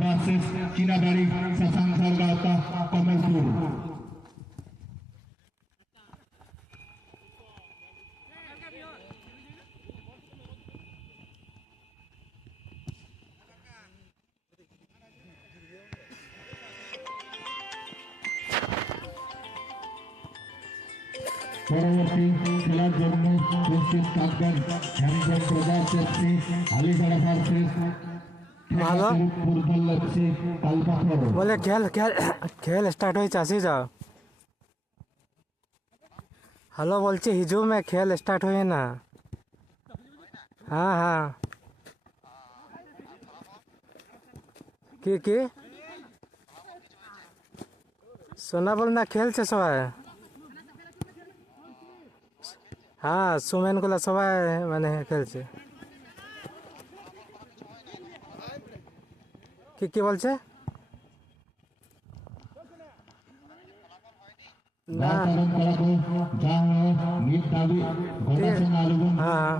versus Cinabari Sasangsar Gata Kamalpur. পরবর্তী খেলার জন্য প্রস্তুত থাকবেন হ্যামসন ব্রাদার্স এফসি আলিগড় ভার্সেস ভালো ফুটবল এফসি কালপাথর। বলে খেল খেল খেল স্টার্ট হয়েছে আসি যাও। হ্যালো বলছি হিজু মে খেল স্টার্ট হয়ে না। হ্যাঁ হ্যাঁ কি সোনা বল না খেলছে সবাই। হ্যাঁ সুমেন গুলা সবাই মানে খেলছে। কি বলছে না হ্যাঁ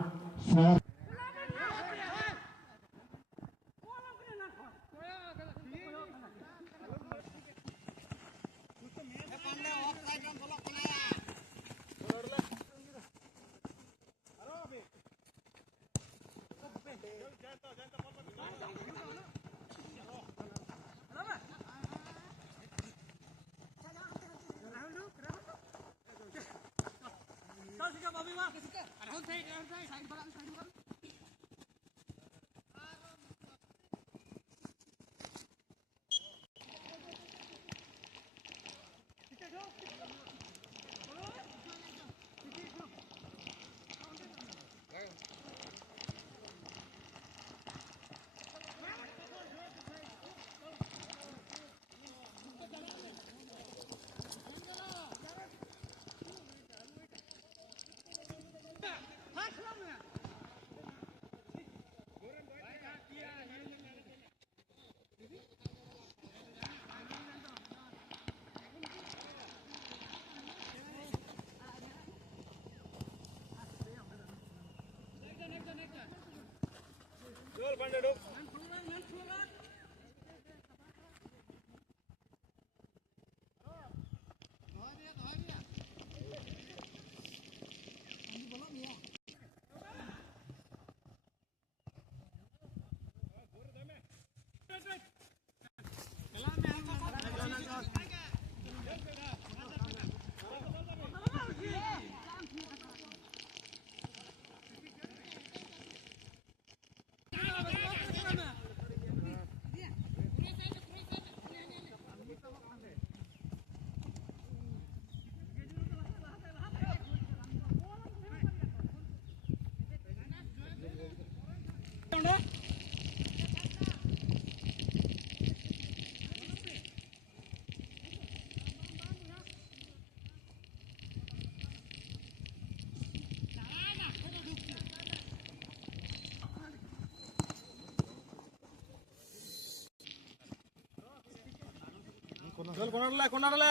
চল কোনারলে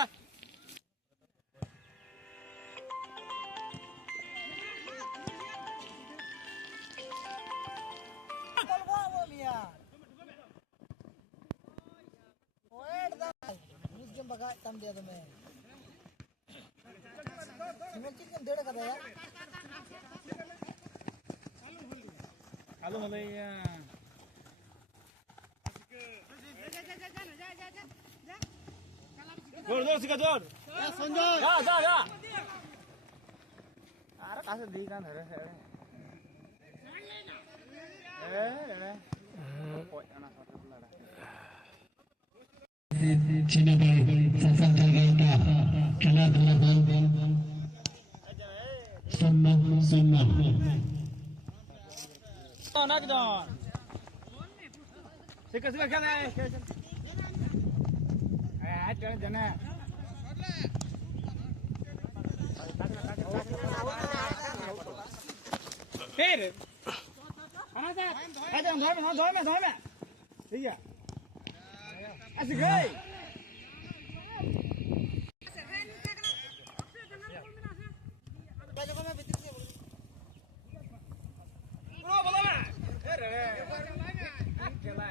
tam dia tuh men. Mungkin kan dia kata ya. Halo Malaya. Jor sikit jor. Ya Sanjay. Ya. Ara kasih di kan hari. Pokok anak satu belara. Cinabari Sasangsar Gata খেলাধুলা দল সম্মান Nak dong. Sikit kan jana. Hey. Ada ধর মে ঠিক আছে আসি গই বলো না এ রে খেলা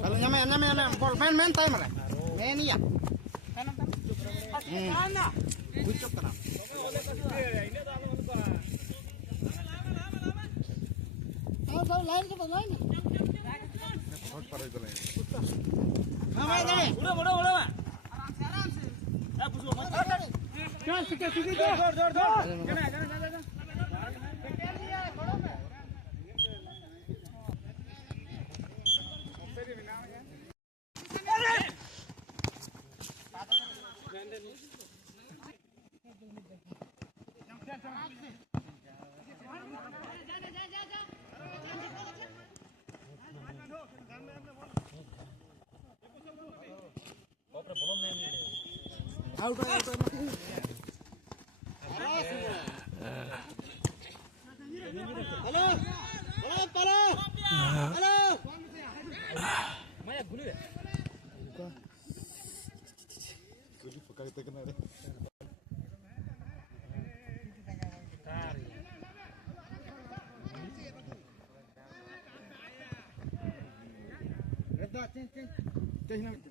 Kalau nyame bol main time lah. Main iya. Bucok kana. Tahu lain ke lain. Udah, Mak. Aram sih. Busuk. Jangan sikit-sikit. Dor. Jangan. Out. Halo. Maya gulu ya? Cing.